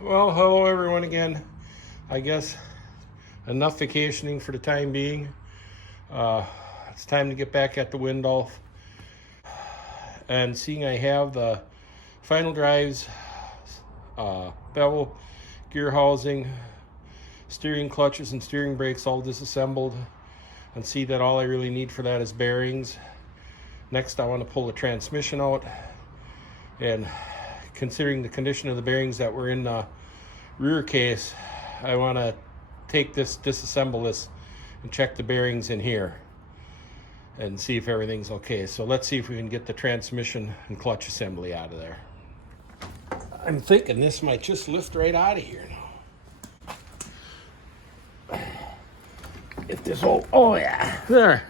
Well, hello everyone again. I guess enough vacationing for the time being. It's time to get back at the Windolph. And seeing I have the final drives, bevel, gear housing, steering clutches and steering brakes all disassembled, and see that all I really need for that is bearings. Next, I want to pull the transmission out, and considering the condition of the bearings that were in the rear case, I want to disassemble this and check the bearings in here and see if everything's okay. So let's see if we can get the transmission and clutch assembly out of there. I'm thinking this might just lift right out of here now. If this whole, oh yeah, there,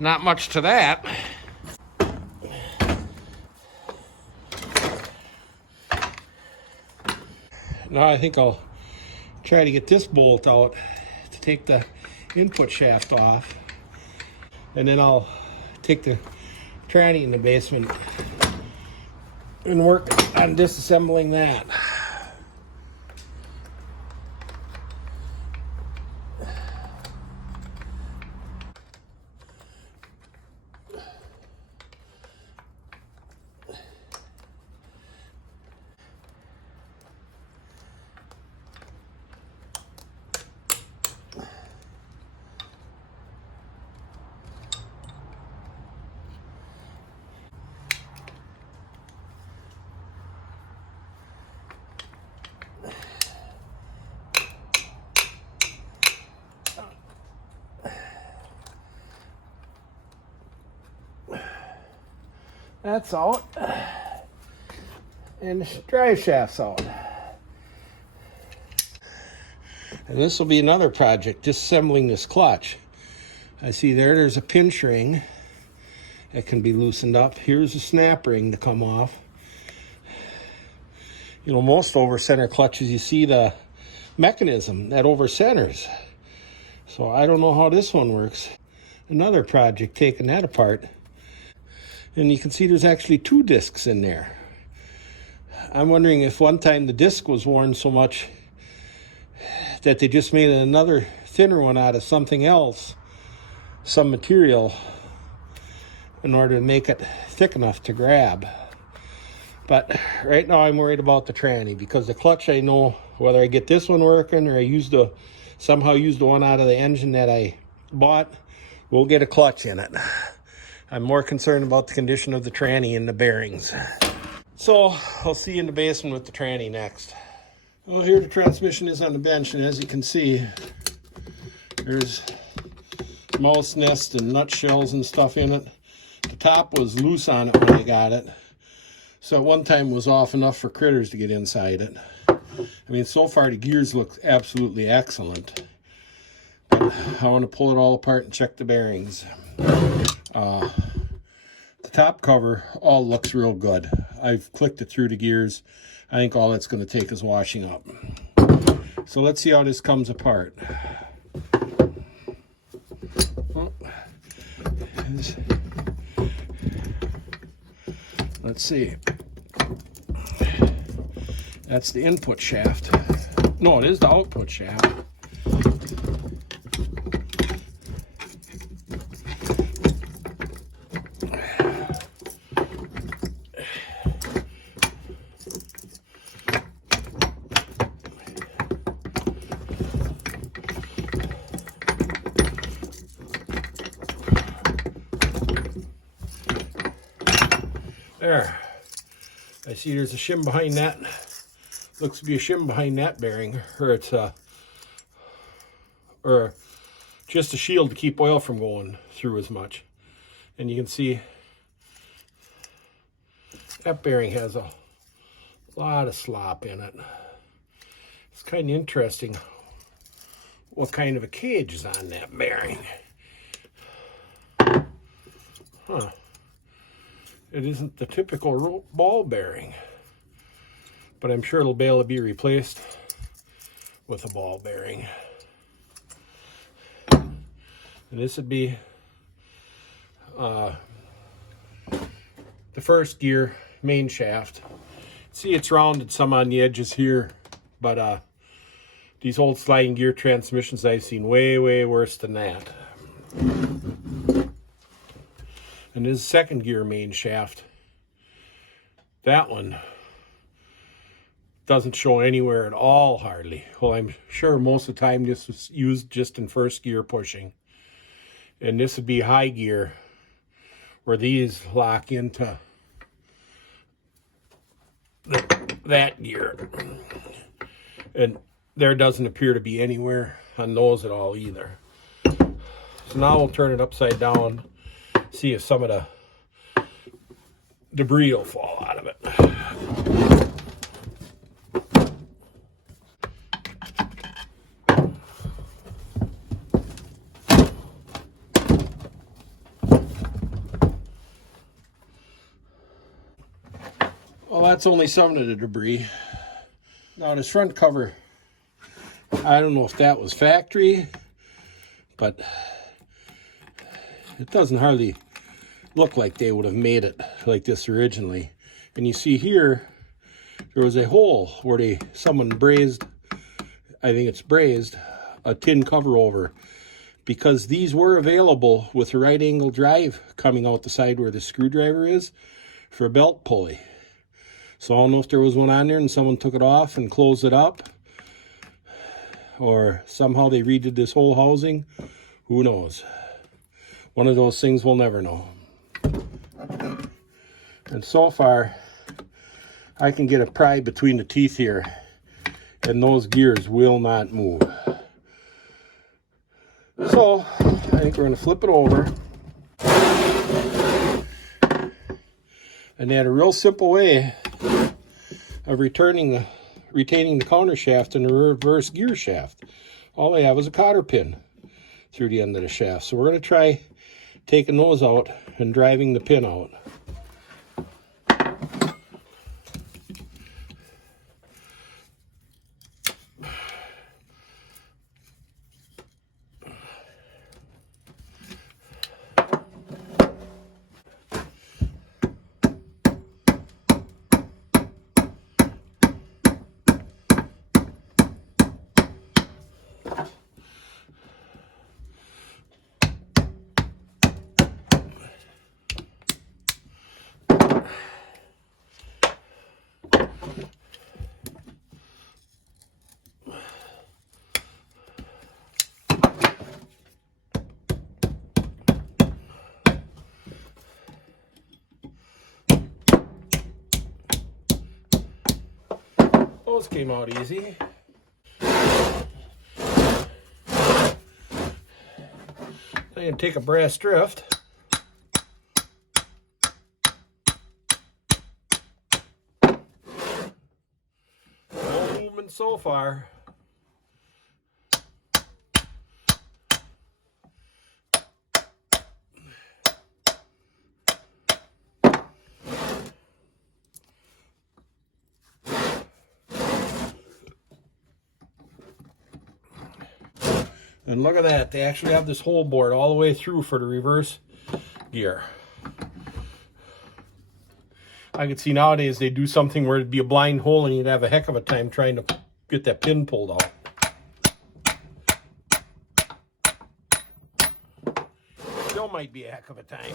not much to that. Now I think I'll try to get this bolt out to take the input shaft off, and then I'll take the tranny in the basement and work on disassembling that. That's out, and the drive shaft's out. And this will be another project, disassembling this clutch. I see there's a pinch ring that can be loosened up. Here's a snap ring to come off. You know, most over center clutches, you see the mechanism that over centers. So I don't know how this one works. Another project, taking that apart. And you can see there's actually two discs in there. I'm wondering if one time the disc was worn so much that they just made another thinner one out of something else, some material, in order to make it thick enough to grab. But right now I'm worried about the tranny, because the clutch, I know whether I get this one working or I somehow use the one out of the engine that I bought, we'll get a clutch in it. I'm more concerned about the condition of the tranny and the bearings. So I'll see you in the basement with the tranny next. Well, here the transmission is on the bench, and as you can see, there's mouse nests and nutshells and stuff in it. The top was loose on it when I got it, so at one time it was off enough for critters to get inside it. I mean, so far the gears look absolutely excellent, but I want to pull it all apart and check the bearings. The top cover all looks real good. I've clicked it through the gears. I think all it's going to take is washing up. So let's see how this comes apart. Let's see. That's the input shaft. No, it is the output shaft. There. I see there's a shim behind that. Looks to be a shim behind that bearing, or it's or just a shield to keep oil from going through as much. And you can see that bearing has a lot of slop in it. It's kind of interesting what kind of a cage is on that bearing. Huh. It isn't the typical ball bearing, but I'm sure it'll be able to be replaced with a ball bearing. And this would be the first gear main shaft. See, it's rounded some on the edges here But these old sliding gear transmissions, I've seen way, way worse than that. And this second gear main shaft, that one doesn't show anywhere at all, hardly. Well, I'm sure most of the time this was used just in first gear pushing. And this would be high gear, where these lock into that gear. And there doesn't appear to be anywhere on those at all either. So now we'll turn it upside down, see if some of the debris will fall out of it. Well, that's only some of the debris. Now this front cover, I don't know if that was factory, but it doesn't hardly look like they would have made it like this originally. And you see here, there was a hole where someone brazed, I think it's brazed, a tin cover over, because these were available with a right angle drive coming out the side where the screwdriver is for a belt pulley. So I don't know if there was one on there and someone took it off and closed it up, or somehow they redid this whole housing. Who knows? One of those things we'll never know. And so far, I can get a pry between the teeth here, and those gears will not move. So I think we're going to flip it over. And they had a real simple way of retaining the counter shaft and the reverse gear shaft. All they have is a cotter pin through the end of the shaft. So we're going to try taking those out and driving the pin out. Those came out easy. I can take a brass drift. No movement so far. And look at that, they actually have this hole bored all the way through for the reverse gear. I could see nowadays they do something where it'd be a blind hole and you'd have a heck of a time trying to get that pin pulled out. Still might be a heck of a time.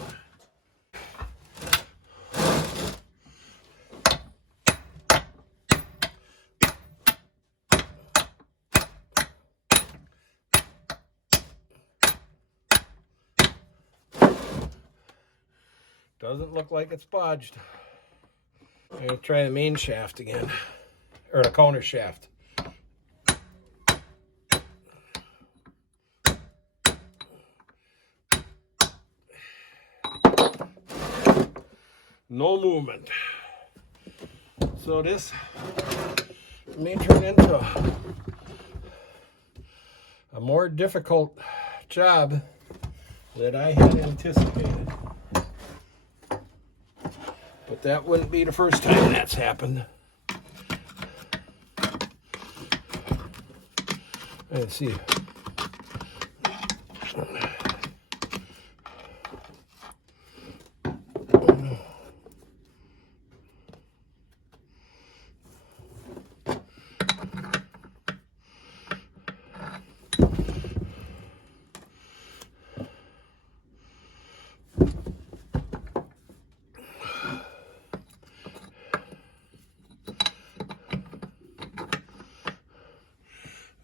Doesn't look like it's budged. I'm going to try the main shaft again, or the counter shaft. No movement. So this may turn into a more difficult job than I had anticipated. But that wouldn't be the first time that's happened. Let's see.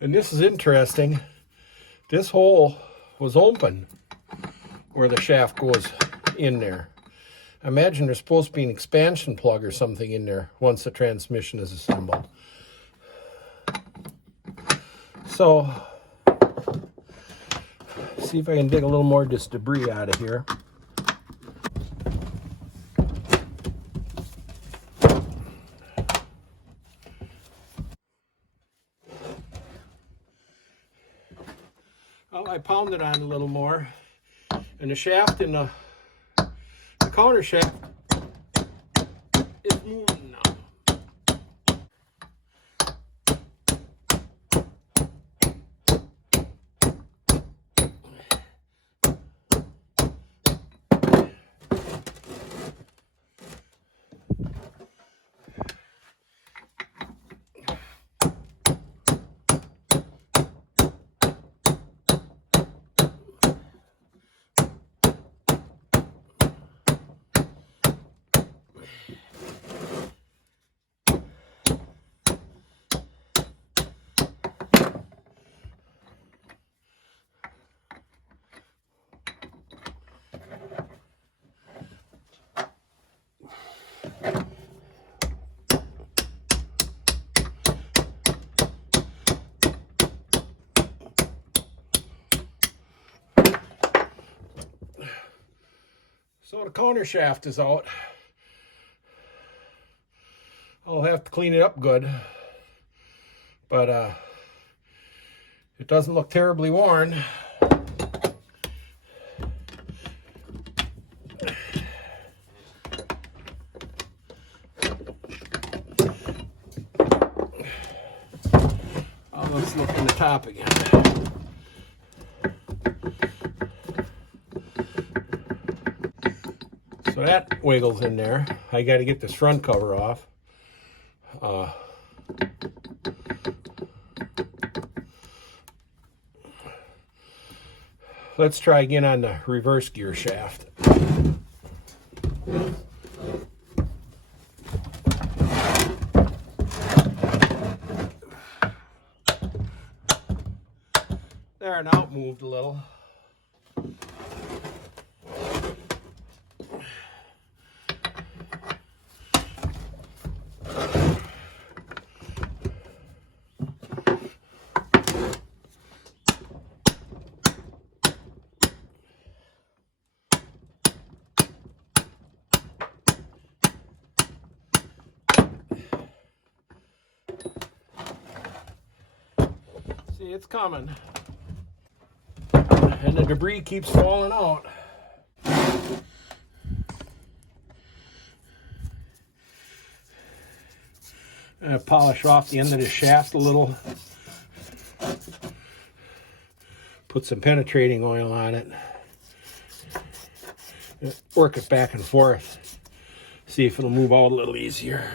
And this is interesting. This hole was open where the shaft goes in there. I imagine there's supposed to be an expansion plug or something in there once the transmission is assembled. So, see if I can dig a little more of this debris out of here. Well, I pounded on a little more, and the shaft in the counter shaft is moving now. So the counter shaft is out. I'll have to clean it up good, but it doesn't look terribly worn. Let's look in the top again. So that wiggles in there. I got to get this front cover off. Let's try again on the reverse gear shaft. There, now it moved a little. See, it's coming. And the debris keeps falling out. I'm going to polish off the end of the shaft a little. Put some penetrating oil on it. Work it back and forth. See if it'll move out a little easier.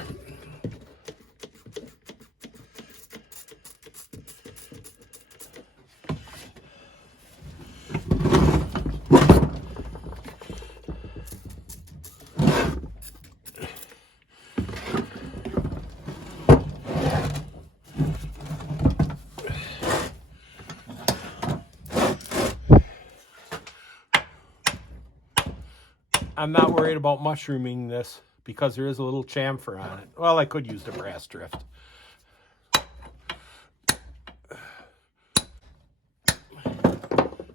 I'm not worried about mushrooming this because there is a little chamfer on it. Well, I could use the brass drift.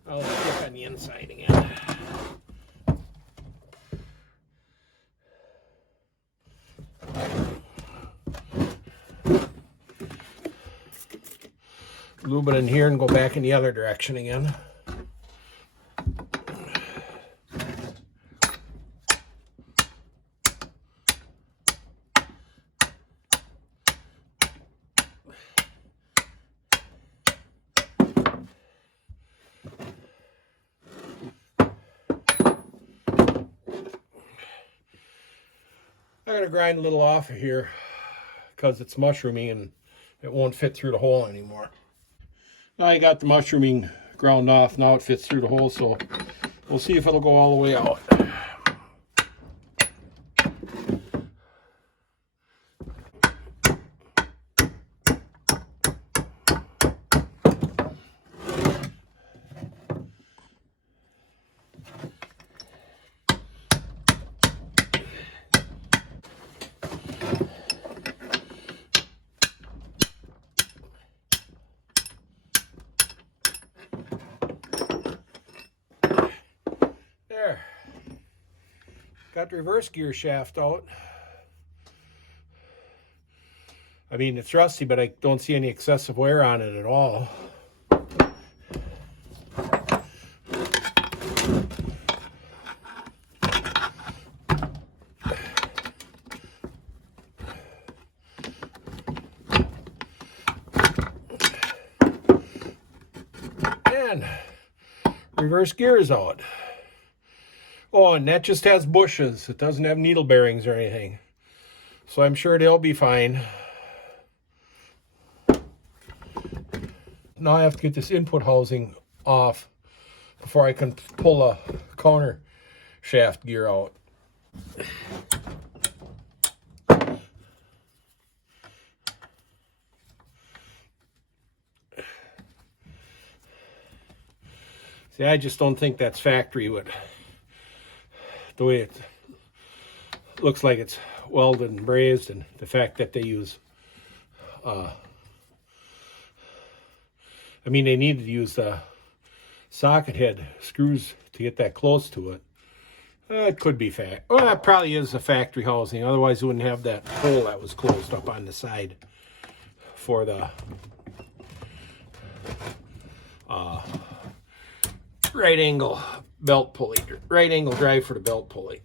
I'll stick on the inside again. Lube it in here and go back in the other direction again. I'm going to grind a little off of here because it's mushrooming and it won't fit through the hole anymore. Now I got the mushrooming ground off. Now it fits through the hole, so we'll see if it'll go all the way out. Got the reverse gear shaft out. I mean, it's rusty, but I don't see any excessive wear on it at all. And reverse gear is out. Oh, and that just has bushes. It doesn't have needle bearings or anything. So I'm sure they'll be fine. Now I have to get this input housing off before I can pull a counter shaft gear out. See, I just don't think that's factory with the way it looks like it's welded and brazed, and the fact that they use I mean, they needed to use socket head screws to get that close to it. It could be well, that probably is a factory housing. Otherwise, it wouldn't have that hole that was closed up on the side for the right angle belt pulley, right angle drive for the belt pulley.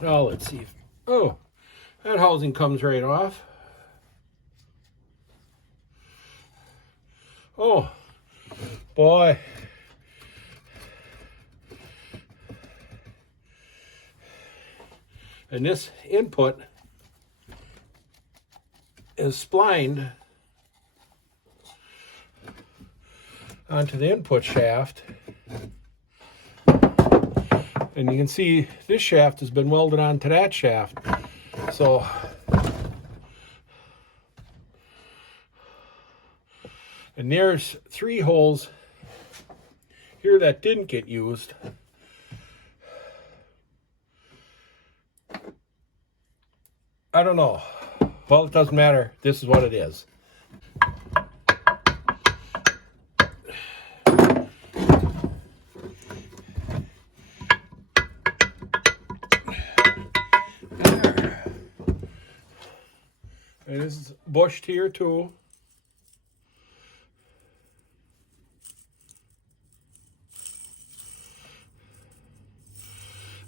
Now let's see. Oh, that housing comes right off. Oh, boy. And this input is splined onto the input shaft. And you can see this shaft has been welded onto that shaft. So and there's 3 holes here that didn't get used. I don't know. Well, it doesn't matter. This is what it is. And this is bushed here too.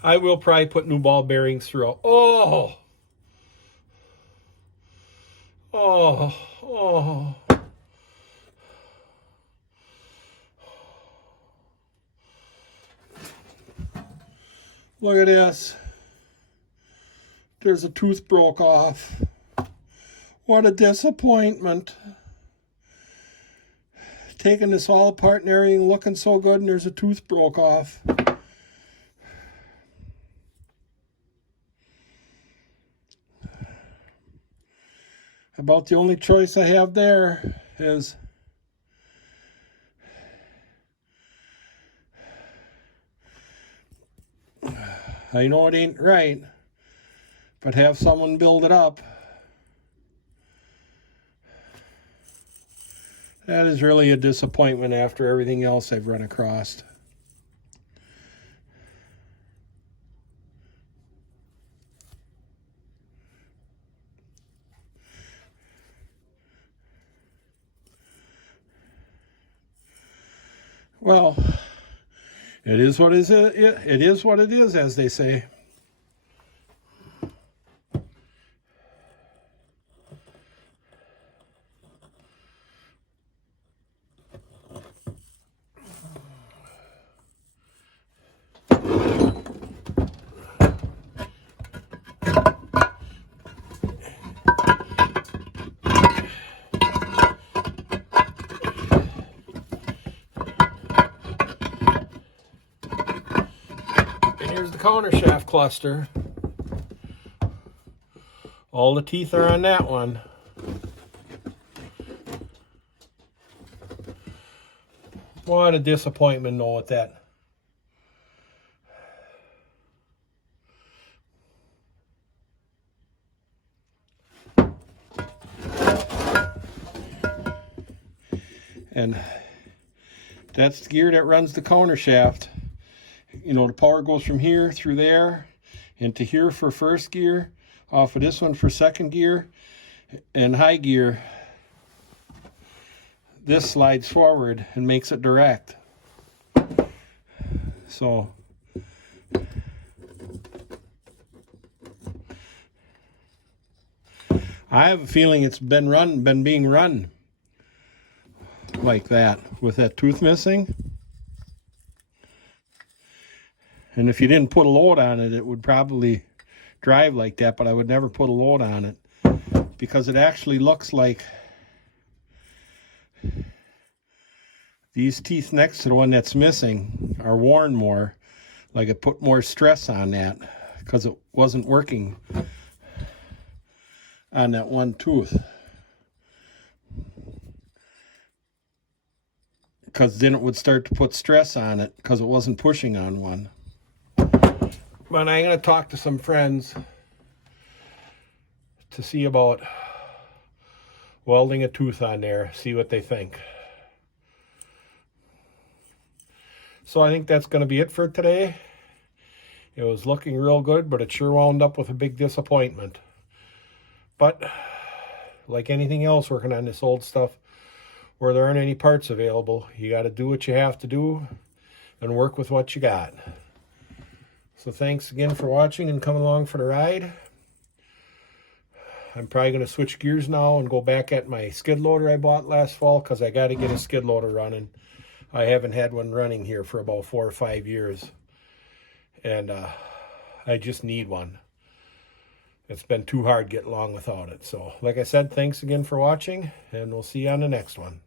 I will probably put new ball bearings through. Oh! Oh! Oh! Look at this. There's a tooth broke off. What a disappointment. Taking this all apart and everything, looking so good, and there's a tooth broke off. About the only choice I have there is I know it ain't right, but have someone build it up. That is really a disappointment after everything else I've run across. Well, it is what it is, as they say. countershaft cluster. All the teeth are on that one. What a disappointment though with that. And that's the gear that runs the countershaft. You know, the power goes from here through there into here for first gear, off of this one for second gear, and high gear. This slides forward and makes it direct. So I have a feeling it's been being run like that with that tooth missing. And if you didn't put a load on it, it would probably drive like that, but I would never put a load on it because it actually looks like these teeth next to the one that's missing are worn more, like it put more stress on that because it wasn't working on that one tooth. Because then it would start to put stress on it because it wasn't pushing on one. But I'm going to talk to some friends to see about welding a tooth on there, see what they think. So I think that's going to be it for today. It was looking real good, but it sure wound up with a big disappointment. But like anything else working on this old stuff, where there aren't any parts available, you got to do what you have to do and work with what you got. So thanks again for watching and coming along for the ride. I'm probably going to switch gears now and go back at my skid loader I bought last fall because I got to get a skid loader running. I haven't had one running here for about 4 or 5 years. And I just need one. It's been too hard getting along without it. So like I said, thanks again for watching, and we'll see you on the next one.